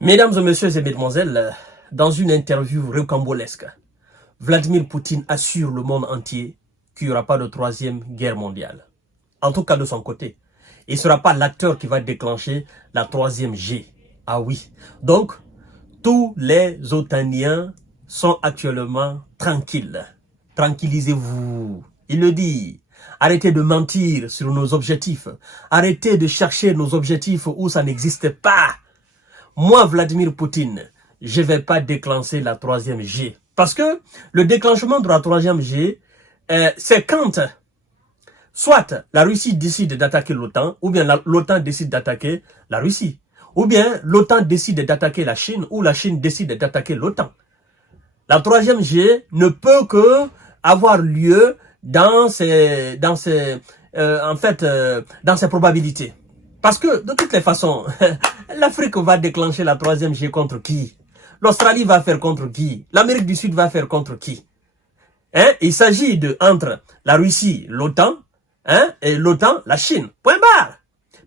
Mesdames et messieurs et mesdemoiselles, dans une interview rocambolesque, Vladimir Poutine assure le monde entier qu'il n'y aura pas de troisième guerre mondiale. En tout cas de son côté. Il ne sera pas l'acteur qui va déclencher la troisième G. Ah oui. Donc, tous les Otaniens sont actuellement tranquilles. Tranquillisez-vous. Il le dit. Arrêtez de mentir sur nos objectifs. Arrêtez de chercher nos objectifs où ça n'existe pas. Moi, Vladimir Poutine, je ne vais pas déclencher la troisième G. Parce que le déclenchement de la troisième G, c'est quand soit la Russie décide d'attaquer l'OTAN, ou bien l'OTAN décide d'attaquer la Russie. Ou bien l'OTAN décide d'attaquer la Chine, ou la Chine décide d'attaquer l'OTAN. La troisième G ne peut que avoir lieu dans ces probabilités. Parce que, de toutes les façons, l'Afrique va déclencher la troisième G contre qui? L'Australie va faire contre qui? L'Amérique du Sud va faire contre qui? Il s'agit de entre la Russie, l'OTAN, et l'OTAN, la Chine. Point barre.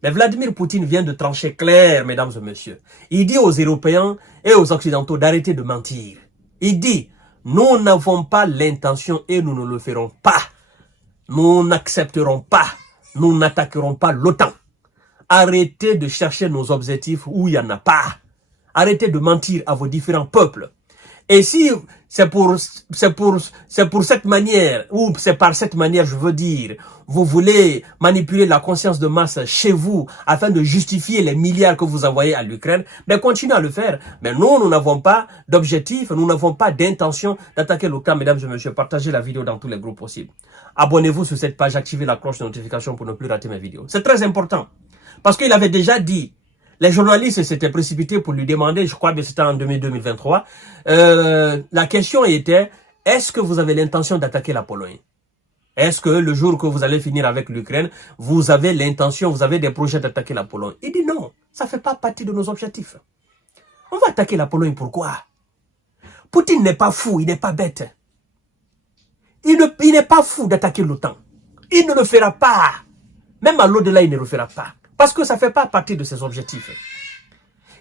Mais Vladimir Poutine vient de trancher clair, mesdames et messieurs. Il dit aux Européens et aux Occidentaux d'arrêter de mentir. Il dit, nous n'avons pas l'intention et nous ne le ferons pas. Nous n'accepterons pas. Nous n'attaquerons pas l'OTAN. Arrêtez de chercher nos objectifs où il n'y en a pas. Arrêtez de mentir à vos différents peuples. Et si c'est pour cette manière, ou c'est par cette manière, je veux dire, vous voulez manipuler la conscience de masse chez vous afin de justifier les milliards que vous envoyez à l'Ukraine, mais continuez à le faire. Mais nous n'avons pas d'objectif, nous n'avons pas d'intention d'attaquer l'OTAN, mesdames et messieurs. Partagez la vidéo dans tous les groupes possibles. Abonnez-vous sur cette page, activez la cloche de notification pour ne plus rater mes vidéos. C'est très important. Parce qu'il avait déjà dit, les journalistes s'étaient précipités pour lui demander, je crois que c'était en 2023, la question était, est-ce que vous avez l'intention d'attaquer la Pologne? Est-ce que le jour que vous allez finir avec l'Ukraine, vous avez l'intention, vous avez des projets d'attaquer la Pologne? Il dit non, ça ne fait pas partie de nos objectifs. On va attaquer la Pologne, pourquoi? Poutine n'est pas fou, il n'est pas bête. Il n'est pas fou d'attaquer l'OTAN. Il ne le fera pas. Même à l'au-delà, il ne le fera pas. Parce que ça ne fait pas partie de ses objectifs.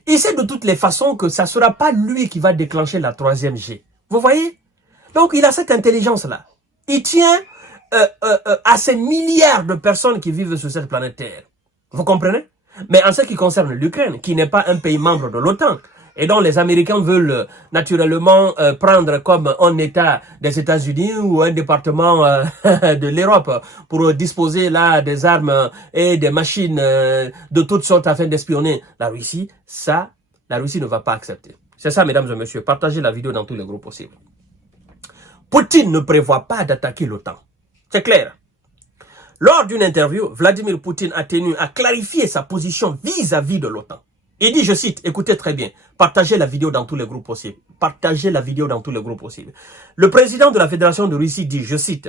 Il sait de toutes les façons que ça ne sera pas lui qui va déclencher la troisième G. Vous voyez? Donc il a cette intelligence-là. Il tient à ces milliards de personnes qui vivent sur cette planète Terre. Vous comprenez? Mais en ce qui concerne l'Ukraine, qui n'est pas un pays membre de l'OTAN, et dont les Américains veulent naturellement prendre comme un État des États-Unis ou un département de l'Europe pour disposer là des armes et des machines de toutes sortes afin d'espionner la Russie, ça, la Russie ne va pas accepter. C'est ça, mesdames et messieurs. Partagez la vidéo dans tous les groupes possibles. Poutine ne prévoit pas d'attaquer l'OTAN. C'est clair. Lors d'une interview, Vladimir Poutine a tenu à clarifier sa position vis-à-vis de l'OTAN. Il dit, je cite, écoutez très bien, partagez la vidéo dans tous les groupes possibles. Partagez la vidéo dans tous les groupes possibles. Le président de la Fédération de Russie dit, je cite,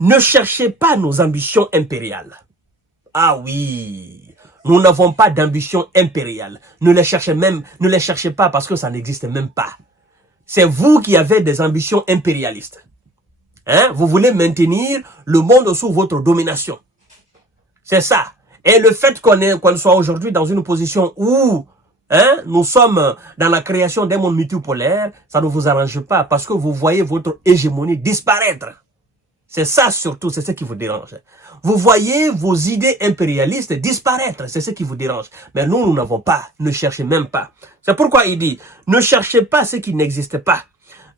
ne cherchez pas nos ambitions impériales. Ah oui, nous n'avons pas d'ambition impériale. Ne les cherchez pas parce que ça n'existe même pas. C'est vous qui avez des ambitions impérialistes. Vous voulez maintenir le monde sous votre domination. C'est ça. Et le fait qu'on soit aujourd'hui dans une position où nous sommes dans la création d'un monde multipolaire, ça ne vous arrange pas parce que vous voyez votre hégémonie disparaître. C'est ça surtout, c'est ce qui vous dérange. Vous voyez vos idées impérialistes disparaître, c'est ce qui vous dérange. Mais nous n'avons pas, ne cherchez même pas. C'est pourquoi il dit, ne cherchez pas ce qui n'existe pas.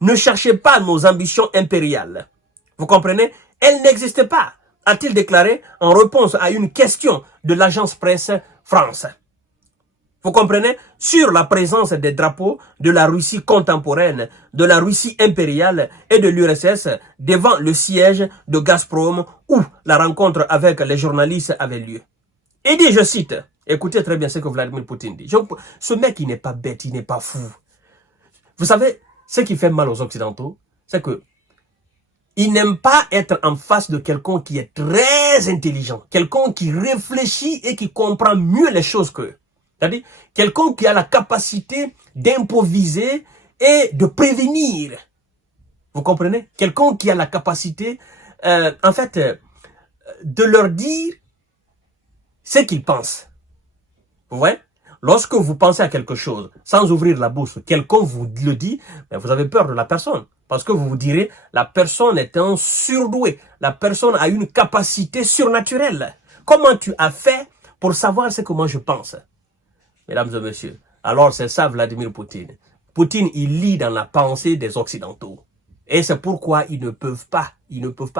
Ne cherchez pas nos ambitions impériales. Vous comprenez? Elles n'existent pas, a-t-il déclaré en réponse à une question de l'agence presse France. Vous comprenez? Sur la présence des drapeaux de la Russie contemporaine, de la Russie impériale et de l'URSS devant le siège de Gazprom où la rencontre avec les journalistes avait lieu. Il dit, je cite, écoutez très bien ce que Vladimir Poutine dit. Ce mec, il n'est pas bête, il n'est pas fou. Vous savez, ce qui fait mal aux Occidentaux, c'est que il n'aime pas être en face de quelqu'un qui est très intelligent, quelqu'un qui réfléchit et qui comprend mieux les choses qu'eux. C'est-à-dire, quelqu'un qui a la capacité d'improviser et de prévenir. Vous comprenez? Quelqu'un qui a la capacité, de leur dire ce qu'ils pensent. Vous voyez? lorsque vous pensez à quelque chose, sans ouvrir la bouche, quelqu'un vous le dit, mais vous avez peur de la personne. Parce que vous vous direz, la personne est un surdoué. La personne a une capacité surnaturelle. Comment tu as fait pour savoir ce que moi je pense? Mesdames et messieurs, alors c'est ça Vladimir Poutine. Poutine, il lit dans la pensée des Occidentaux. Et c'est pourquoi ils ne peuvent pas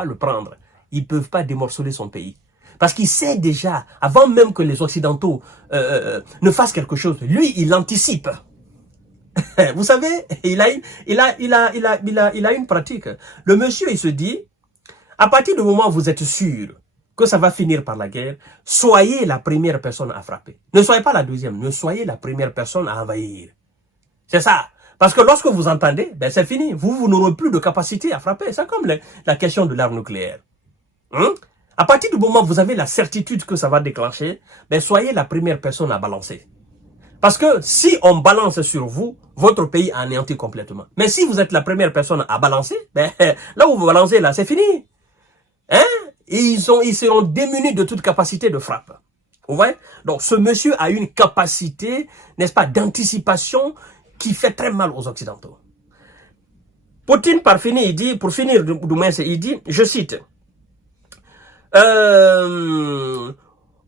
le prendre. Ils ne peuvent pas démorceler son pays. Parce qu'il sait déjà, avant même que les Occidentaux ne fassent quelque chose, lui, il anticipe. Vous savez, il a une pratique. Le monsieur, il se dit, à partir du moment où vous êtes sûr que ça va finir par la guerre, soyez la première personne à frapper. Ne soyez pas la deuxième, ne soyez la première personne à envahir. C'est ça. Parce que lorsque vous entendez, ben c'est fini. Vous n'aurez plus de capacité à frapper. C'est comme la question de l'arme nucléaire. À partir du moment où vous avez la certitude que ça va déclencher, ben soyez la première personne à balancer. Parce que si on balance sur vous, votre pays anéantit complètement. Mais si vous êtes la première personne à balancer, ben là où vous balancez, là, c'est fini. Hein? Et ils seront démunis de toute capacité de frappe. Vous voyez? Donc ce monsieur a une capacité, n'est-ce pas, d'anticipation qui fait très mal aux Occidentaux. Poutine, pour finir, il dit, je cite, on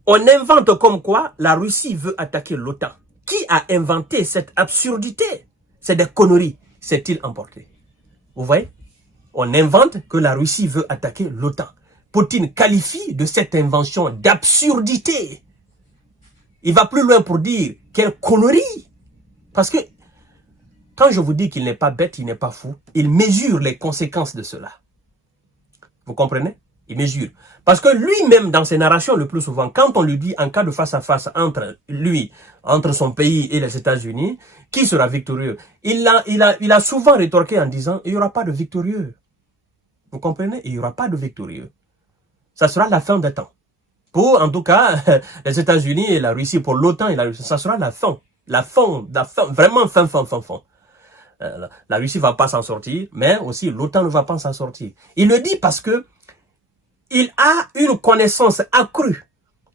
invente comme quoi la Russie veut attaquer l'OTAN. Qui a inventé cette absurdité? C'est des conneries, s'est-il emporté. Vous voyez? On invente que la Russie veut attaquer l'OTAN. Poutine qualifie de cette invention d'absurdité. Il va plus loin pour dire quelle connerie. Parce que quand je vous dis qu'il n'est pas bête, il n'est pas fou, il mesure les conséquences de cela. Vous comprenez? Il mesure. Parce que lui-même, dans ses narrations, le plus souvent, quand on lui dit en cas de face-à-face entre son pays et les États-Unis, qui sera victorieux? Il a souvent rétorqué en disant, il n'y aura pas de victorieux. Vous comprenez? Il n'y aura pas de victorieux. Ça sera la fin des temps. Pour, en tout cas, les États-Unis et la Russie, pour l'OTAN et la Russie, ça sera la fin. La fin, vraiment fin. La Russie ne va pas s'en sortir, mais aussi l'OTAN ne va pas s'en sortir. Il le dit parce que il a une connaissance accrue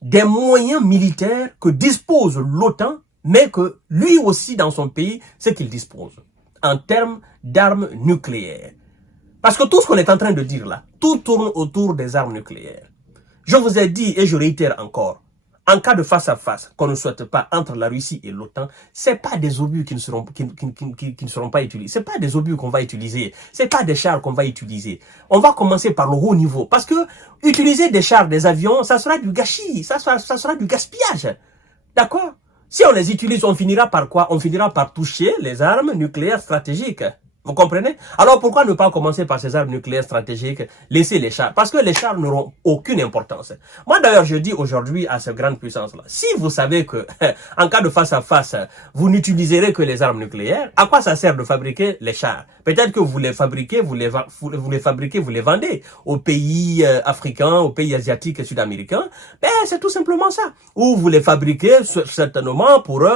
des moyens militaires que dispose l'OTAN, mais que lui aussi dans son pays, c'est qu'il dispose en termes d'armes nucléaires. Parce que tout ce qu'on est en train de dire là, tout tourne autour des armes nucléaires. Je vous ai dit et je réitère encore, en cas de face-à-face qu'on ne souhaite pas entre la Russie et l'OTAN, c'est pas des obus qui ne seront pas utilisés. C'est pas des obus qu'on va utiliser. C'est pas des chars qu'on va utiliser. On va commencer par le haut niveau. Parce que utiliser des chars, des avions, ça sera du gâchis. Ça sera du gaspillage. D'accord? Si on les utilise, on finira par quoi? On finira par toucher les armes nucléaires stratégiques. Vous comprenez? Alors pourquoi ne pas commencer par ces armes nucléaires stratégiques, laisser les chars? Parce que les chars n'auront aucune importance. Moi d'ailleurs je dis aujourd'hui à ces grandes puissances-là, si vous savez que en cas de face-à-face, vous n'utiliserez que les armes nucléaires, à quoi ça sert de fabriquer les chars? Peut-être que vous les fabriquez, vous les vendez aux pays africains, aux pays asiatiques et sud-américains. Ben c'est tout simplement ça. Ou vous les fabriquez certainement pour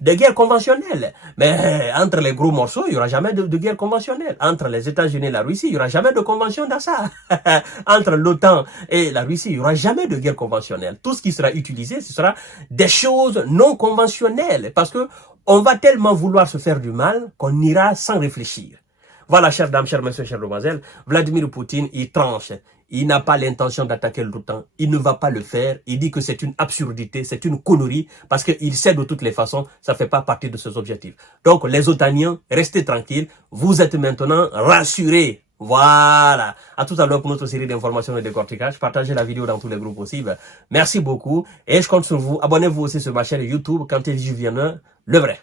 des guerres conventionnelles. Mais entre les gros morceaux, il n'y aura jamais de guerre conventionnelle. Entre les États-Unis et la Russie, il n'y aura jamais de convention dans ça. Entre l'OTAN et la Russie, il n'y aura jamais de guerre conventionnelle. Tout ce qui sera utilisé, ce sera des choses non conventionnelles. Parce que on va tellement vouloir se faire du mal qu'on ira sans réfléchir. Voilà, chers dames, chers messieurs, chères demoiselles, Vladimir Poutine, il tranche. Il n'a pas l'intention d'attaquer l'OTAN. Il ne va pas le faire. Il dit que c'est une absurdité, c'est une connerie, parce qu'il sait de toutes les façons, ça ne fait pas partie de ses objectifs. Donc, les OTANiens, restez tranquilles. Vous êtes maintenant rassurés. Voilà. À tout à l'heure pour notre série d'informations et de décortiquage. Partagez la vidéo dans tous les groupes possibles. Merci beaucoup. Et je compte sur vous. Abonnez-vous aussi sur ma chaîne YouTube, Kanté Viviana, le vrai.